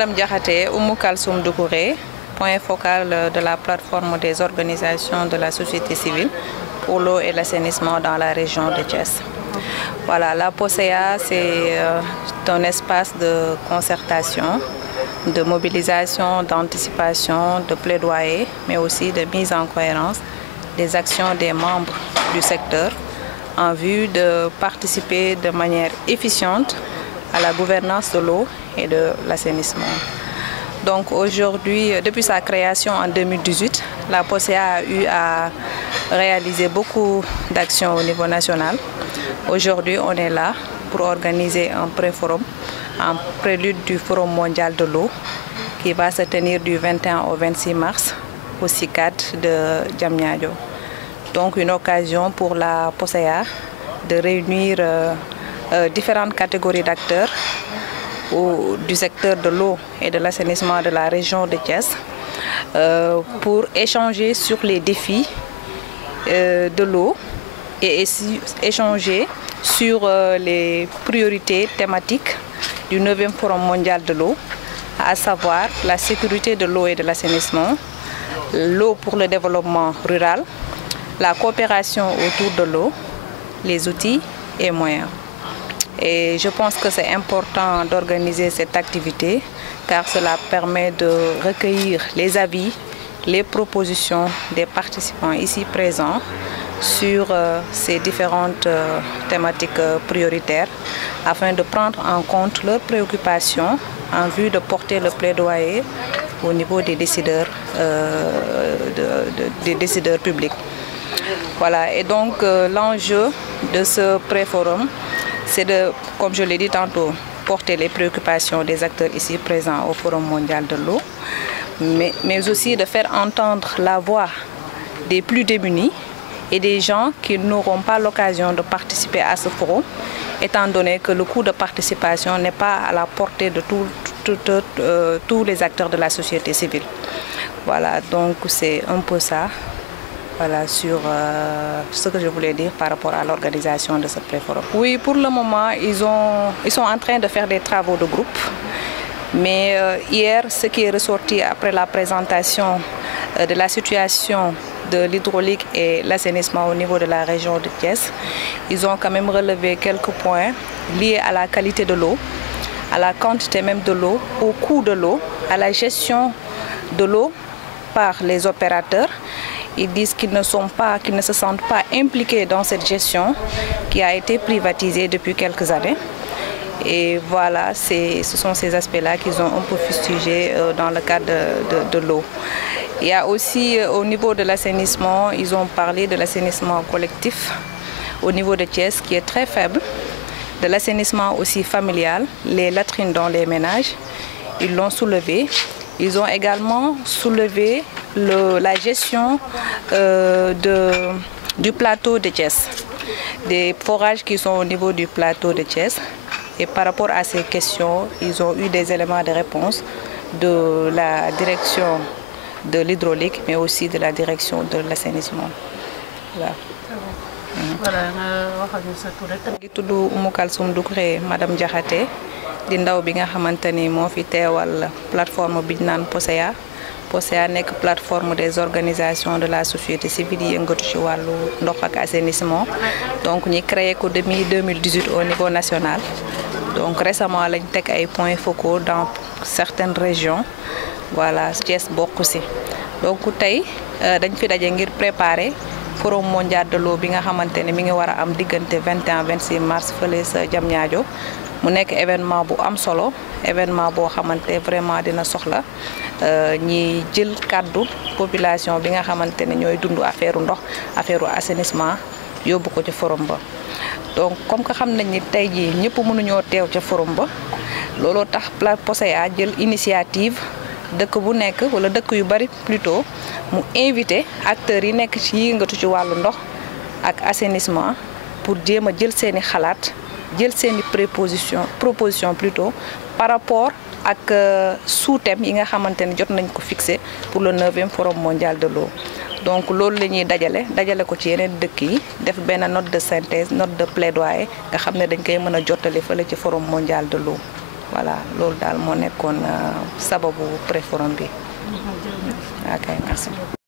Madame Diakhaté, Oumou Kalsoum Doucouré, point focal de la plateforme des organisations de la société civile pour l'eau et l'assainissement dans la région de Thiès. Voilà, la POSEA, c'est un espace de concertation, de mobilisation, d'anticipation, de plaidoyer, mais aussi de mise en cohérence des actions des membres du secteur en vue de participer de manière efficiente à la gouvernance de l'eau et de l'assainissement. Donc aujourd'hui, depuis sa création en 2018, la POSEA a eu à réaliser beaucoup d'actions au niveau national. Aujourd'hui, on est là pour organiser un pré-forum, en prélude du Forum mondial de l'eau qui va se tenir du 21 au 26 mars au CICAD de Diamniadio. Donc une occasion pour la POSEA de réunir différentes catégories d'acteurs du secteur de l'eau et de l'assainissement de la région de Thiès pour échanger sur les défis de l'eau et échanger sur les priorités thématiques du 9e Forum mondial de l'eau, à savoir la sécurité de l'eau et de l'assainissement, l'eau pour le développement rural, la coopération autour de l'eau, les outils et moyens. Et je pense que c'est important d'organiser cette activité car cela permet de recueillir les avis, les propositions des participants ici présents sur ces différentes thématiques prioritaires afin de prendre en compte leurs préoccupations en vue de porter le plaidoyer au niveau des décideurs publics. Voilà, et donc l'enjeu de ce pré-forum, c'est de, comme je l'ai dit tantôt, porter les préoccupations des acteurs ici présents au Forum mondial de l'eau, mais aussi de faire entendre la voix des plus démunis et des gens qui n'auront pas l'occasion de participer à ce forum, étant donné que le coût de participation n'est pas à la portée de tous les acteurs de la société civile. Voilà, donc c'est un peu ça. Voilà, sur ce que je voulais dire par rapport à l'organisation de ce pré-forum. Oui, pour le moment, ils sont en train de faire des travaux de groupe. Mais hier, ce qui est ressorti après la présentation de la situation de l'hydraulique et l'assainissement au niveau de la région de Thiès, ils ont quand même relevé quelques points liés à la qualité de l'eau, à la quantité même de l'eau, au coût de l'eau, à la gestion de l'eau par les opérateurs. Ils disent qu'ils ne se sentent pas impliqués dans cette gestion qui a été privatisée depuis quelques années. Et voilà, ce sont ces aspects-là qu'ils ont un peu fustigés dans le cadre de l'eau. Il y a aussi au niveau de l'assainissement, ils ont parlé de l'assainissement collectif au niveau de Thiès qui est très faible, de l'assainissement aussi familial, les latrines dans les ménages, ils l'ont soulevé. Ils ont également soulevé la gestion du plateau de Thiès, des forages qui sont au niveau du plateau de Thiès. Et par rapport à ces questions, ils ont eu des éléments de réponse de la direction de l'hydraulique, mais aussi de la direction de l'assainissement. Voilà. Je suis Oumou Kalsoum Doucouré, Madame Diakhaté, di ndaw bi nga xamanteni mo fi téwal plateforme bi nane POSEA. POSEA nek plateforme des organisations de la société civile yi yëngatu ci walu ndox ak assainissement. Donc ñi créé ko depuis 2018 au niveau national. Donc récemment lañ tek ay points focaux dans certaines régions. Voilà, Thiès bokku ci. Donc tay dañ fi dajé ngir préparer Forum mondial de l'eau bi nga xamanteni mi ngi wara am digënté 21 26 mars feulé sa Diamniadio. Mu nekk événement bu am solo, événement boo xamante vraiment dina soxla ñi jël kàddu population bi nga xamante ne ñooy dund affaire ndox, affaire assainissement yóbbu ko ci forum ba. Donc comme que xam nañ ni tey jii ñëpp mënuñoo teew ca forum ba looloo tax POSEA jël initiative dëkk bu nekk wala dëkk yu bari plutôt mu invité acteurs yi nekk ci yëngatu ci wàllu ndox ak assainissement pour jéem a jël seeni xalaat. Jël seeni proposition plutôt par rapport ak sous-thème yi nga xamanteni jot nañ ko fixé pour le 9e Forum mondial de l'eau. Donc loolu lañuy dajalé ko ci yeneen dëkk yi def benn note de synthèse, note de plaidoyer nga xamné dañ koy mëna jottali fële ci Forum mondial de l'eau. voilà loolu daal moo nekkoon sababu pré-forum bi. Ok, merci.